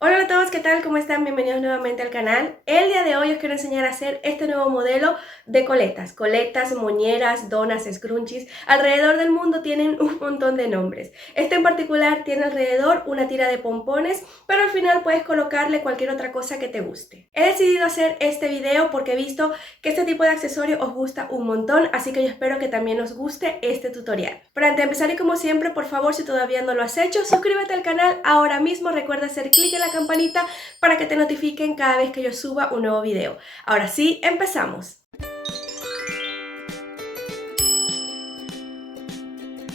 Hola a todos, ¿qué tal? ¿Cómo están? Bienvenidos nuevamente al canal. El día de hoy os quiero enseñar a hacer este nuevo modelo de coletas, moñeras, donas, scrunchies. Alrededor del mundo tienen un montón de nombres. Este en particular tiene alrededor una tira de pompones, pero al final puedes colocarle cualquier otra cosa que te guste. He decidido hacer este video porque he visto que este tipo de accesorio os gusta un montón, así que yo espero que también os guste este tutorial. Pero antes de empezar y como siempre, por favor, si todavía no lo has hecho, suscríbete al canal ahora mismo, recuerda hacer clic en la campanita para que te notifiquen cada vez que yo suba un nuevo video. Ahora sí, empezamos.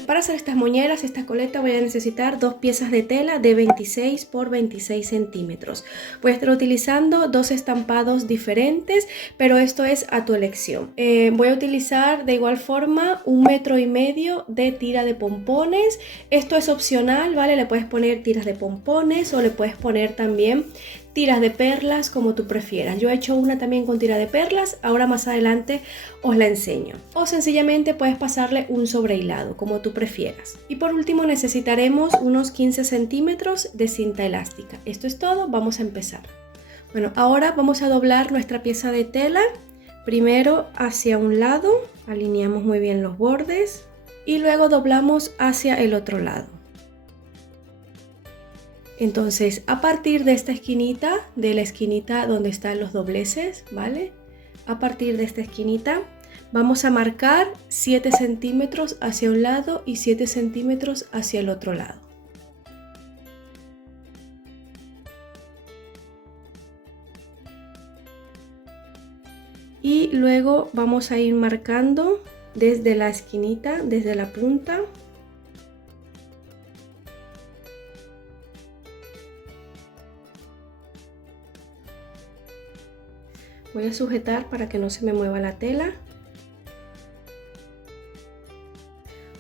Para hacer estas moñeras, esta coleta, voy a necesitar dos piezas de tela de 26 por 26 centímetros. Voy a estar utilizando dos estampados diferentes, pero esto es a tu elección. Voy a utilizar de igual forma 1,5 metros de tira de pompones. Esto es opcional, ¿vale? Le puedes poner tiras de pompones o le puedes poner también tiras de perlas, como tú prefieras. Yo he hecho una también con tira de perlas, ahora más adelante os la enseño. O sencillamente puedes pasarle un sobrehilado, como tú prefieras. Y por último necesitaremos unos 15 centímetros de cinta elástica. Esto es todo, vamos a empezar. Bueno, ahora vamos a doblar nuestra pieza de tela. Primero hacia un lado, alineamos muy bien los bordes y luego doblamos hacia el otro lado. Entonces, a partir de esta esquinita, de la esquinita donde están los dobleces, ¿vale? A partir de esta esquinita vamos a marcar 7 centímetros hacia un lado y 7 centímetros hacia el otro lado. Y luego vamos a ir marcando desde la esquinita, desde la punta. Voy a sujetar para que no se me mueva la tela.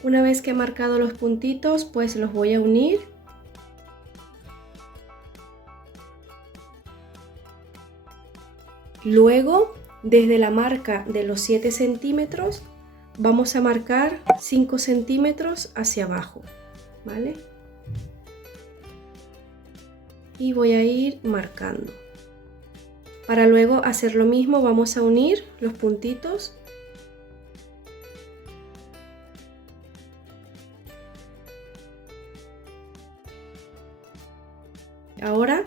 Una vez que he marcado los puntitos, pues los voy a unir. Luego, desde la marca de los 7 centímetros, vamos a marcar 5 centímetros hacia abajo, ¿vale? Y voy a ir marcando. Para luego hacer lo mismo, vamos a unir los puntitos. Ahora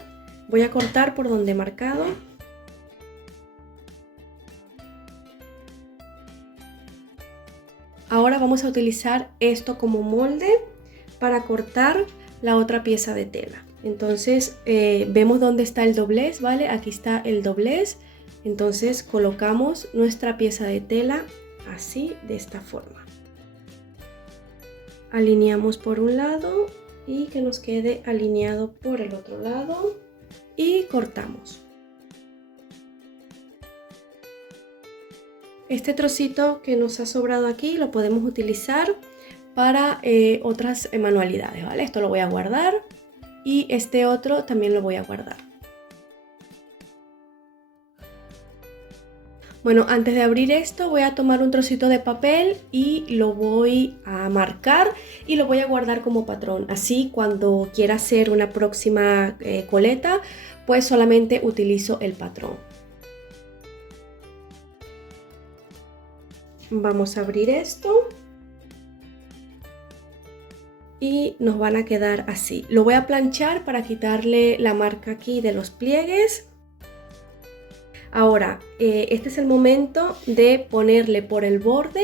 voy a cortar por donde he marcado. Ahora vamos a utilizar esto como molde para cortar la otra pieza de tela. Entonces vemos dónde está el doblez, ¿vale? Aquí está el doblez. Entonces colocamos nuestra pieza de tela así, de esta forma. Alineamos por un lado y que nos quede alineado por el otro lado y cortamos. Este trocito que nos ha sobrado aquí lo podemos utilizar para otras manualidades, ¿vale? Esto lo voy a guardar y este otro también lo voy a guardar. Bueno, antes de abrir esto voy a tomar un trocito de papel y lo voy a marcar y lo voy a guardar como patrón. Así cuando quiera hacer una próxima coleta, pues solamente utilizo el patrón. Vamos a abrir esto. Y nos van a quedar así. Lo voy a planchar para quitarle la marca aquí de los pliegues. Ahora, este es el momento de ponerle por el borde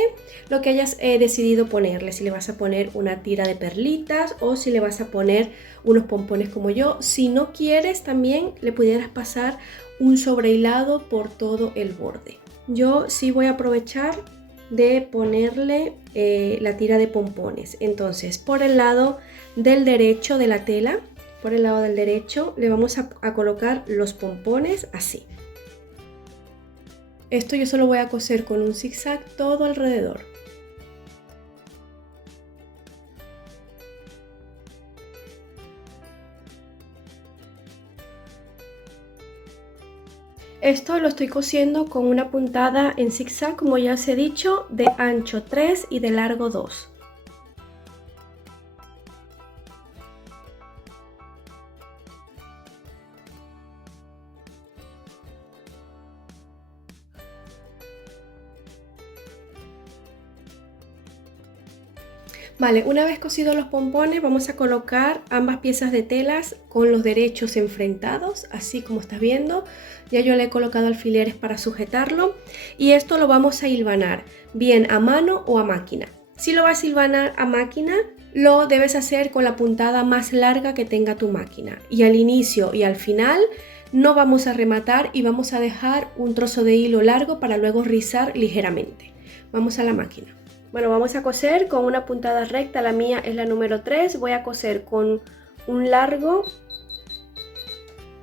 lo que hayas decidido ponerle. Si le vas a poner una tira de perlitas o si le vas a poner unos pompones como yo. Si no quieres, también le pudieras pasar un sobrehilado por todo el borde. Yo sí voy a aprovechar de ponerle la tira de pompones. Entonces, por el lado del derecho de la tela, por el lado del derecho, le vamos a colocar los pompones así. Esto yo solo voy a coser con un zigzag todo alrededor. Esto lo estoy cosiendo con una puntada en zigzag, como ya os he dicho, de ancho 3 y de largo 2. Vale, una vez cosidos los pompones vamos a colocar ambas piezas de telas con los derechos enfrentados, así como estás viendo. Ya yo le he colocado alfileres para sujetarlo y esto lo vamos a hilvanar, bien a mano o a máquina. Si lo vas a hilvanar a máquina, lo debes hacer con la puntada más larga que tenga tu máquina. Y al inicio y al final no vamos a rematar y vamos a dejar un trozo de hilo largo para luego rizar ligeramente. Vamos a la máquina. Bueno, vamos a coser con una puntada recta, la mía es la número 3. Voy a coser con un largo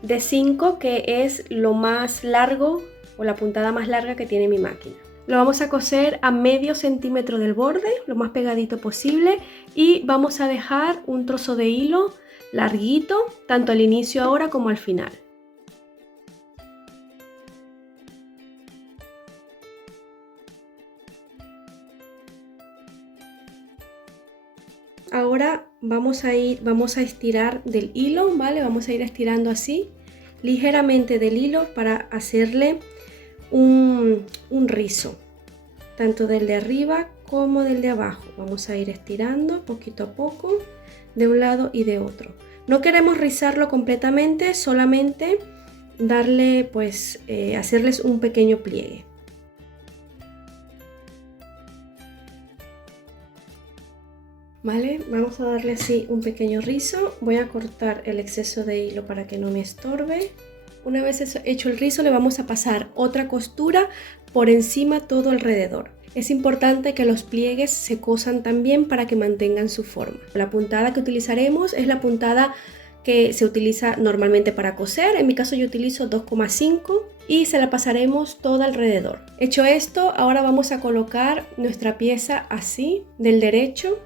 de 5, que es lo más largo o la puntada más larga que tiene mi máquina. Lo vamos a coser a medio centímetro del borde, lo más pegadito posible, y vamos a dejar un trozo de hilo larguito, tanto al inicio ahora como al final. Ahora vamos a estirar del hilo, ¿vale? Vamos a ir estirando así, ligeramente del hilo para hacerle un rizo, tanto del de arriba como del de abajo. Vamos a ir estirando poquito a poco de un lado y de otro. No queremos rizarlo completamente, solamente darle, pues, hacerles un pequeño pliegue. Vale, vamos a darle así un pequeño rizo. Voy a cortar el exceso de hilo para que no me estorbe. Una vez hecho el rizo, le vamos a pasar otra costura por encima todo alrededor. Es importante que los pliegues se cosan también para que mantengan su forma. La puntada que utilizaremos es la puntada que se utiliza normalmente para coser. En mi caso yo utilizo 2,5 y se la pasaremos toda alrededor. Hecho esto, ahora vamos a colocar nuestra pieza así del derecho.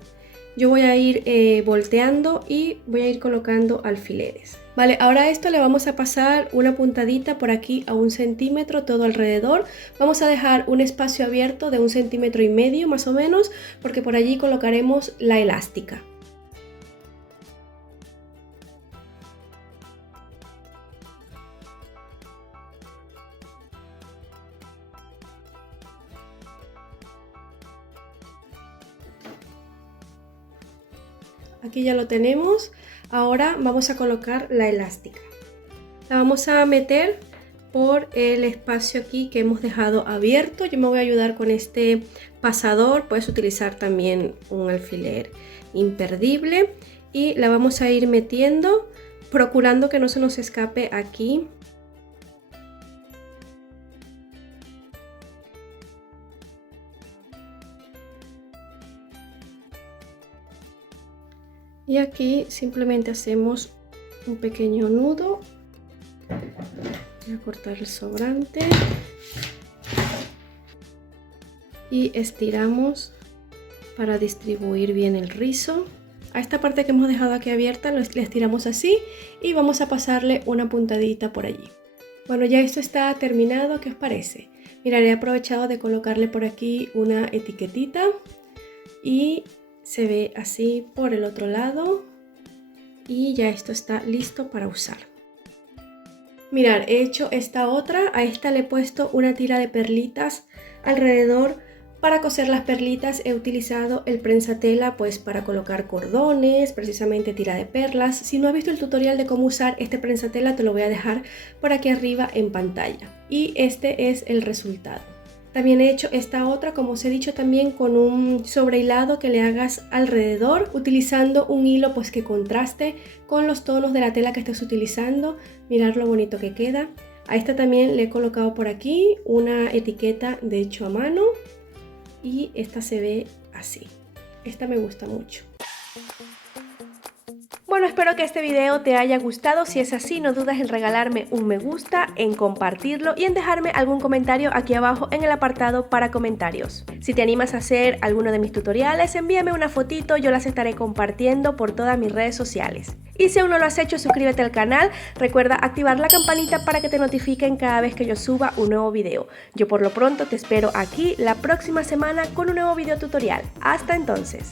Yo voy a ir volteando y voy a ir colocando alfileres. Vale, ahora a esto le vamos a pasar una puntadita por aquí a 1 centímetro todo alrededor. Vamos a dejar un espacio abierto de 1,5 centímetros más o menos, porque por allí colocaremos la elástica. Aquí ya lo tenemos. Ahora vamos a colocar la elástica. La vamos a meter por el espacio aquí que hemos dejado abierto. Yo me voy a ayudar con este pasador. Puedes utilizar también un alfiler imperdible. Y la vamos a ir metiendo, procurando que no se nos escape aquí. Y aquí simplemente hacemos un pequeño nudo. Voy a cortar el sobrante y estiramos para distribuir bien el rizo. A esta parte que hemos dejado aquí abierta le estiramos así y vamos a pasarle una puntadita por allí. Bueno, ya esto está terminado. ¿Qué os parece? Mirad, he aprovechado de colocarle por aquí una etiquetita y se ve así por el otro lado y ya esto está listo para usar. Mirad, he hecho esta otra, a esta le he puesto una tira de perlitas alrededor. Para coser las perlitas he utilizado el prensatela pues para colocar cordones, precisamente tira de perlas. Si no has visto el tutorial de cómo usar este prensatela te lo voy a dejar por aquí arriba en pantalla. Y este es el resultado. También he hecho esta otra, como os he dicho, también con un sobrehilado que le hagas alrededor, utilizando un hilo pues que contraste con los tonos de la tela que estés utilizando. Mirad lo bonito que queda. A esta también le he colocado por aquí una etiqueta de hecho a mano y esta se ve así. Esta me gusta mucho. Bueno, espero que este video te haya gustado. Si es así, no dudes en regalarme un me gusta, en compartirlo y en dejarme algún comentario aquí abajo en el apartado para comentarios. Si te animas a hacer alguno de mis tutoriales, envíame una fotito, yo las estaré compartiendo por todas mis redes sociales. Y si aún no lo has hecho, suscríbete al canal, recuerda activar la campanita para que te notifiquen cada vez que yo suba un nuevo video. Yo por lo pronto te espero aquí la próxima semana con un nuevo video tutorial. Hasta entonces.